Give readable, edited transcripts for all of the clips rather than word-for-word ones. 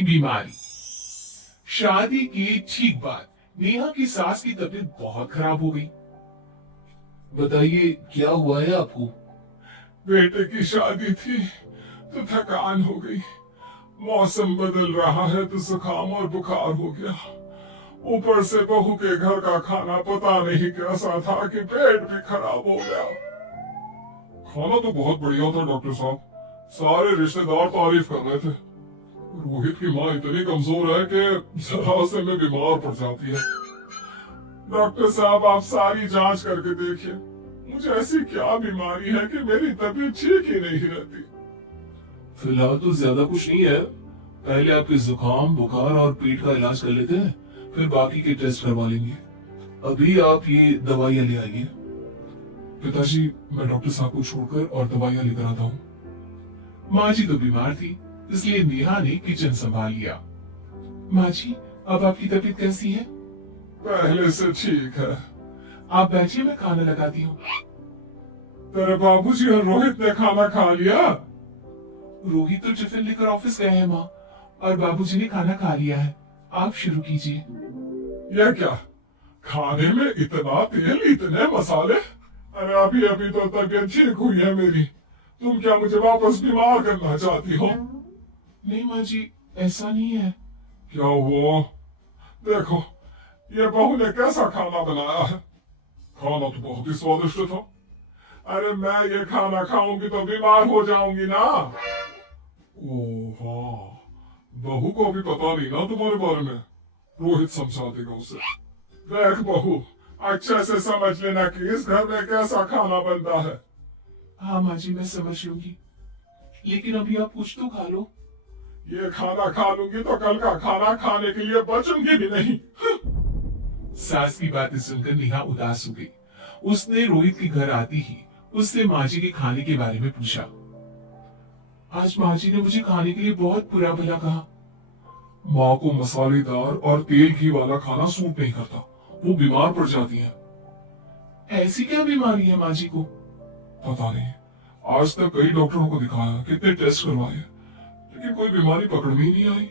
नई बीमारी। शादी के ठीक बाद नेहा की सास की तबीयत बहुत खराब हो गई। बताइए क्या हुआ है आपको? बेटे की शादी थी तो थकान हो गई। मौसम बदल रहा है तो जुकाम और बुखार हो गया। ऊपर से बहू के घर का खाना पता नहीं कैसा था कि पेट भी खराब हो गया। खाना तो बहुत बढ़िया था डॉक्टर साहब, सारे रिश्तेदार तारीफ कर रहे थे। रोहित की माँ इतनी कमजोर है कि जरा से में बीमार पड़ जाती है। डॉक्टर साहब आप सारी जांच करके देखिए, मुझे ऐसी क्या बीमारी है कि मेरी तबीयत ठीक ही नहीं रहती। फिलहाल तो ज्यादा कुछ नहीं है। पहले आपके जुकाम बुखार और पेट का इलाज कर लेते हैं, फिर बाकी के टेस्ट करवा लेंगे। अभी आप ये दवाइयाँ ले आइए। पिताजी मैं डॉक्टर साहब को छोड़कर और दवाइयाँ लेकर आता हूँ। माँ जी तो बीमार थी, इसलिए नेहा ने किचन संभाल लिया। माँ जी अब आपकी तबीयत कैसी है? पहले से ठीक है। आप बैठिए, मैं खाना लगाती हूँ। तेरे बाबूजी और रोहित ने खाना खा लिया? रोहित तो टिफिन लेकर ऑफिस गए हैं माँ, और बाबूजी ने खाना खा लिया है। आप शुरू कीजिए। यह क्या, खाने में इतना तेल इतने मसाले? अरे अभी अभी तो तबीयत ठीक हुई है मेरी, तुम क्या मुझे वापस बीमार करना चाहती हो? नहीं माँ जी, ऐसा नहीं है। क्या हुआ? देखो ये बहू ने कैसा खाना बनाया है। खाना तो बहुत ही स्वादिष्ट था। अरे मैं ये खाना खाऊंगी तो बीमार हो जाऊंगी ना। ओह हाँ, बहू को अभी पता नहीं ना तुम्हारे बारे में। रोहित समझा देगा उसे। देख बहू, अच्छे से समझ लेना कि इस घर में कैसा खाना बनता है। हाँ माँ जी मैं समझ लूंगी, लेकिन अभी आप कुछ तो खा लो। ये खाना खा लूंगी तो कल का खाना खाने के लिए बचूंगी भी नहीं। सास की बातें सुनकर नेहा उदास हो गई। उसने रोहित के घर आती ही उससे माँ जी के खाने के बारे में पूछा। आज माँ जी ने मुझे खाने के लिए बहुत बुरा भला कहा। माँ को मसालेदार और तेल घी वाला खाना सूट नहीं करता, वो बीमार पड़ जाती है। ऐसी क्या बीमारी है माँ जी को? पता नहीं, आज तक कई डॉक्टरों को दिखाया, कितने टेस्ट करवाए, लेकिन कोई बीमारी पकड़ में ही नहीं आई।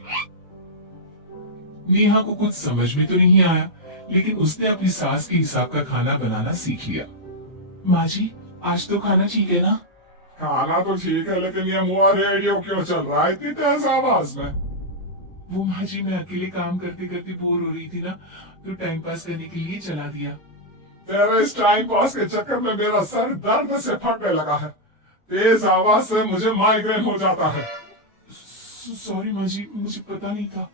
नेहा को कुछ समझ में तो नहीं आया, लेकिन उसने अपनी सास के हिसाब का खाना बनाना सीख लिया। माँ जी आज तो खाना ठीक है ना? खाना तो ठीक है, लेकिन ये मुआ रेडियो क्यों चल रहा है इतनी तेज आवाज में? वो माँ जी मैं अकेले काम करते करते बोर हो रही थी ना, तो टाइम पास करने के लिए चला दिया। तेरे इस टाइम पास के चक्कर में मेरा सर दर्द से फटने लगा है। तेज आवाज से मुझे माइग्रेन हो जाता है। सॉरी माँ जी, मुझे पता नहीं था।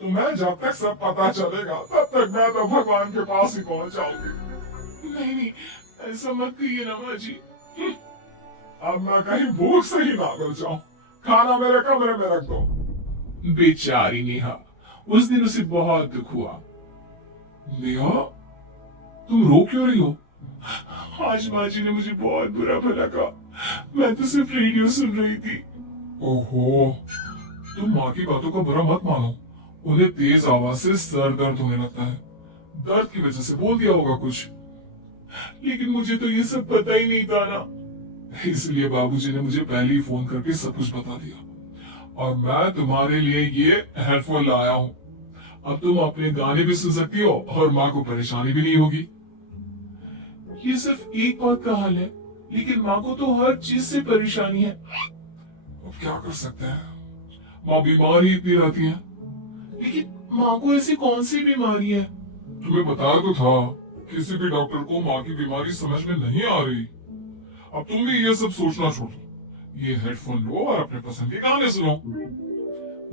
तुम्हें जब तक सब पता चलेगा तब तक मैं तो भगवान के पास ही पहुंच जाऊंगी। नहीं नहीं, ऐसा मत कहिए ना माँ जी। अब मैं कहीं भूख से ही ना मर जाऊं। खाना मेरे कमरे में रख दो। बेचारी नेहा, उस दिन उसे बहुत दुख हुआ। नेहा तुम रो क्यों रही हो? आज माँ जी ने मुझे बहुत बुरा भला कहा, मैं तो सिर्फ रेडियो सुन रही थी। ओहो, तुम माँ की बातों को बुरा मत मानो, उन्हें तेज आवाज से सर दर्द होने लगता है, दर्द की वजह से बोल दिया होगा कुछ। लेकिन मुझे तो ये सब पता ही नहीं था ना, इसलिए बाबूजी ने मुझे पहले ही फोन करके सब कुछ बता दिया, और मैं तुम्हारे लिए ये हेडफोन लाया हूँ। अब तुम अपने गाने भी सुन सकती हो और माँ को परेशानी भी नहीं होगी। ये सिर्फ एक बात का हाल है, लेकिन माँ को तो हर चीज से परेशानी है। अब क्या कर सकते हैं, माँ बीमार ही इतनी रहती है। लेकिन माँ को ऐसी कौन सी बीमारी है? तुम्हें बताया तो था, किसी भी डॉक्टर को माँ की बीमारी समझ में नहीं आ रही। अब तुम भी ये सब सोचना छोड़ दो, ये हेडफोन लो और अपने पसंद के गाने सुनो।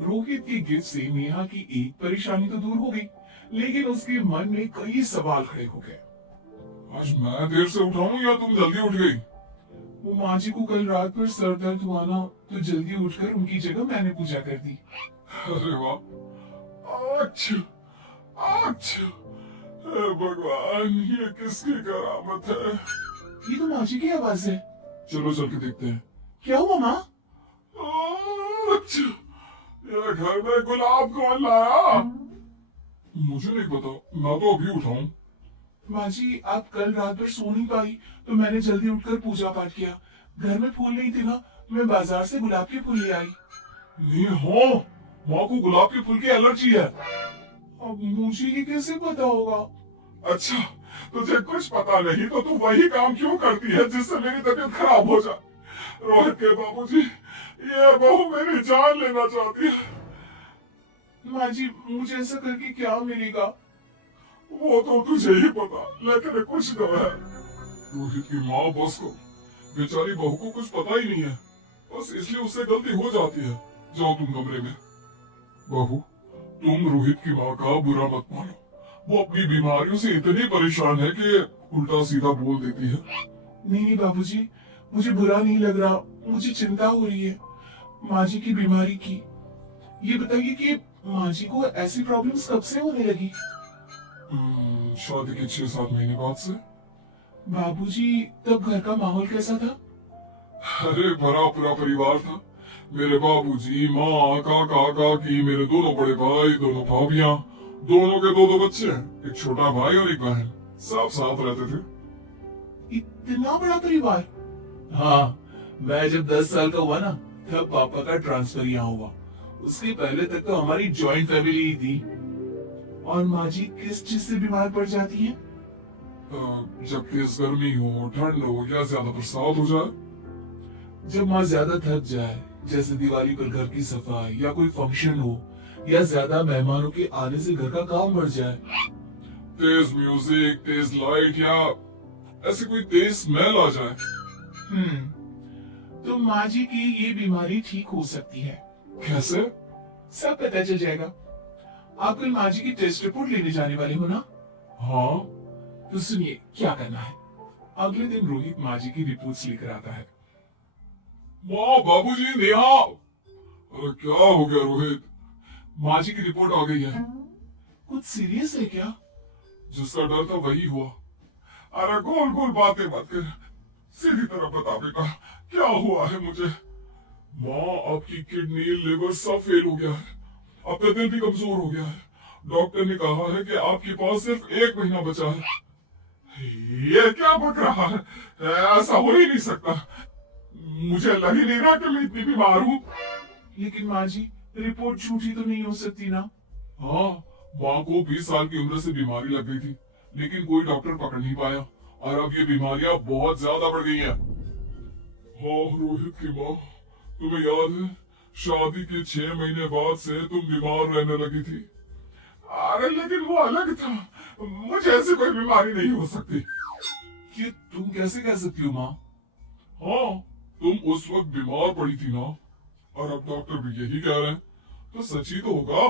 रोहित के गिफ्ट से नेहा की एक परेशानी तो दूर हो गई, लेकिन उसके मन में कई सवाल खड़े हो गए। आज मैं देर से उठा हूँ या तुम जल्दी उठ गई? वो माँ जी को कल रात भर सर दर्द हुआ ना, तो जल्दी उठकर उनकी जगह मैंने पूजा कर दी। अरे वाह, अच्छा अच्छा, हे भगवान ये किसकी करामत है? ये तो माँ जी की आवाज है। चलो चल के देखते हैं। क्या हुआ माँ? अच्छा, ये घर में गुलाब कौन लाया? मुझे नहीं पता, मैं तो अभी उठा हूँ। माँ जी आप कल रात भर सो नहीं पाई, तो मैंने जल्दी उठकर पूजा पाठ किया। घर में फूल नहीं थे ना, मैं बाजार से गुलाब के फूल ले आई। नहीं हो, माँ को गुलाब के फूल की एलर्जी है। अब मुझे ये कैसे पता होगा? अच्छा, तुझे कुछ पता नहीं तो तू वही काम क्यों करती है जिससे मेरी तबीयत खराब हो जाए? रोहित के बाबूजी, ये बहू मेरी जान लेना चाहती है। माँ जी, मुझे ऐसा करके क्या मिलेगा? वो तो तुझे ही पता, लेकिन कुछ तो है। रोहित की माँ बस को, बेचारी बहू को कुछ पता ही नहीं है, बस इसलिए उससे गलती हो जाती है। जाओ तुम कमरे में। बहू, तुम रोहित की माँ का बुरा मत मानो। वो अपनी बीमारियों से इतनी परेशान है कि उल्टा सीधा बोल देती है। नहीं नहीं बाबूजी, मुझे बुरा नहीं लग रहा, मुझे चिंता हो रही है माँ जी की बीमारी की। ये बताइए कि माँ जी को ऐसी प्रॉब्लम्स कब से होने लगी? शादी के 6-7 महीने बाद से। बाबूजी, तब घर का माहौल कैसा था? अरे भरा पूरा परिवार था। मेरे बाबूजी, माँ, काका, काकी, मेरे दोनों बड़े भाई, दोनों भाभियाँ, दोनों के दो बच्चे हैं, एक छोटा भाई और एक बहन। सब साथ रहते थे। इतना बड़ा परिवार? हाँ, मैं जब 10 साल का हुआ ना, तब पापा का ट्रांसफर यहाँ हुआ। उसके पहले तक तो हमारी जॉइंट फैमिली ही थी। और माँ जी किस चीज से बीमार पड़ जाती है? जब तेज गर्मी हो, ठंड हो या ज्यादा बरसात हो जाए। जब माँ ज्यादा थक जाए, जैसे दिवाली पर घर की सफाई या कोई फंक्शन हो, या ज्यादा मेहमानों के आने से घर का काम बढ़ जाए। तेज म्यूजिक, तेज लाइट या ऐसी कोई तेज स्मेल आ जाए। तो माँ जी की ये बीमारी ठीक हो सकती है। कैसे? सब पता चल जाएगा। आप कल माँ जी की टेस्ट रिपोर्ट लेने जाने वाले हो ना? हाँ। तो सुनिए क्या करना है। अगले दिन रोहित माँ जी की रिपोर्ट्स लेकर आता है। माँ, बाबूजी, नेहा। अरे क्या हो गया रोहित? माँ जी की रिपोर्ट आ गई है। कुछ सीरियस है क्या? जिसका डर था वही हुआ। अरे गोल गोल बातें मत कर, सीधी तरह बता बेटा, क्या हुआ है मुझे? माँ, आपकी किडनी, लिवर सब फेल हो गया है। आपका दिल भी कमजोर हो गया है। डॉक्टर ने कहा है कि आपके पास सिर्फ 1 महीना बचा है। ये क्या बक रहा है? ऐसा हो ही नहीं सकता। मुझे लग ही नहीं रहा कि मैं इतनी बीमार हूँ। लेकिन माँ जी, रिपोर्ट झूठी तो नहीं हो सकती ना? हाँ, माँ को 20 साल की उम्र से बीमारी लग गई थी, लेकिन कोई डॉक्टर पकड़ नहीं पाया और अब ये बीमारियां बहुत ज्यादा बढ़ गई हैं। हाँ रोहित की माँ, तुम्हें याद है शादी के 6 महीने बाद से तुम बीमार रहने लगी थी। अरे लेकिन वो अलग था, मुझे ऐसी कोई बीमारी नहीं हो सकती। ये तुम कैसे कह सकती हो माँ? हाँ, तुम उस वक्त बीमार पड़ी थी ना, और अब डॉक्टर भी यही कह रहे हैं, तो सच ही तो होगा।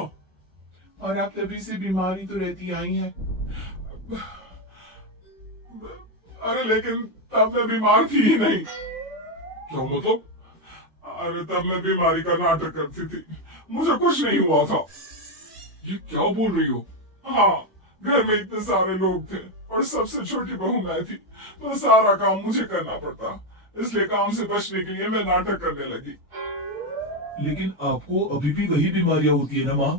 और आप तभी से बीमारी तो रहती आई है। अरे लेकिन तब मैं बीमार थी ही नहीं। क्या मतलब? अरे तब मैं बीमारी का नाटक करती थी, मुझे कुछ नहीं हुआ था। ये क्या बोल रही हो? हाँ, घर में इतने सारे लोग थे और सबसे छोटी बहू मैं थी, तो सारा काम मुझे करना पड़ता, इसलिए काम से बचने के लिए मैं नाटक करने लगी। लेकिन आपको अभी भी वही बीमारियां होती है ना माँ?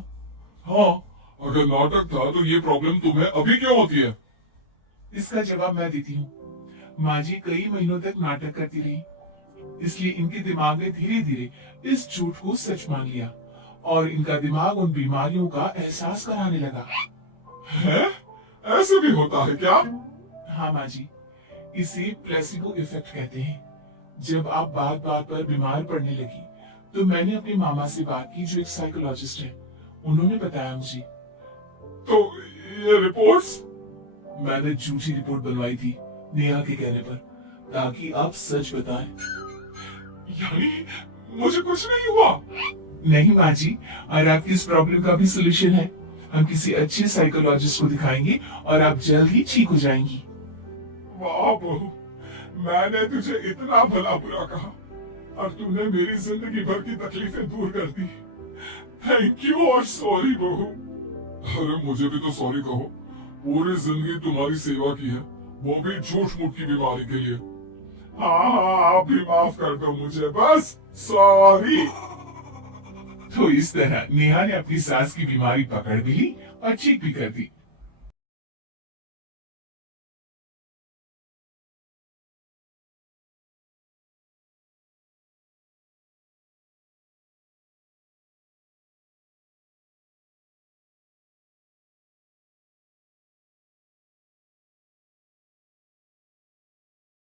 हाँ, अगर नाटक था तो ये प्रॉब्लम तुम्हें अभी क्यों होती है? इसका जवाब मैं देती हूँ। माँ जी कई महीनों तक नाटक करती रही, इसलिए इनके दिमाग ने धीरे धीरे इस झूठ को सच मान लिया और इनका दिमाग उन बीमारियों का एहसास कराने लगा। है? ऐसे भी होता है क्या? हाँ माँ जी, इसे प्लेसिबो इफेक्ट कहते हैं। जब आप बात बात पर बीमार पड़ने लगी, तो मैंने अपने मामा से बात की जो एक साइकोलॉजिस्ट है। उन्होंने बताया मुझे। तो ये रिपोर्ट्स? मैंने झूठी रिपोर्ट बनवाई थी नेहा के कहने पर, ताकि आप सच बताएं। यानी मुझे कुछ नहीं हुआ? नहीं माँ जी, और आपकी इस प्रॉब्लम का भी सोल्यूशन है। हम किसी अच्छे साइकोलॉजिस्ट को दिखाएंगे और आप जल्द ही ठीक हो जाएंगी। वाह बहू, मैंने तुझे इतना भला बुरा कहा और तूने मेरी जिंदगी भर की तकलीफें दूर कर दी। थैंक यू और सॉरी बहू। अरे मुझे भी तो सॉरी कहो, पूरी जिंदगी तुम्हारी सेवा की है, वो भी झूठ मूठ की बीमारी के लिए। हाँ हाँ, आप भी माफ कर दो मुझे, बस सॉरी। तो इस तरह नेहा ने अपनी सास की बीमारी पकड़ भी ली और ठीक भी कर दी।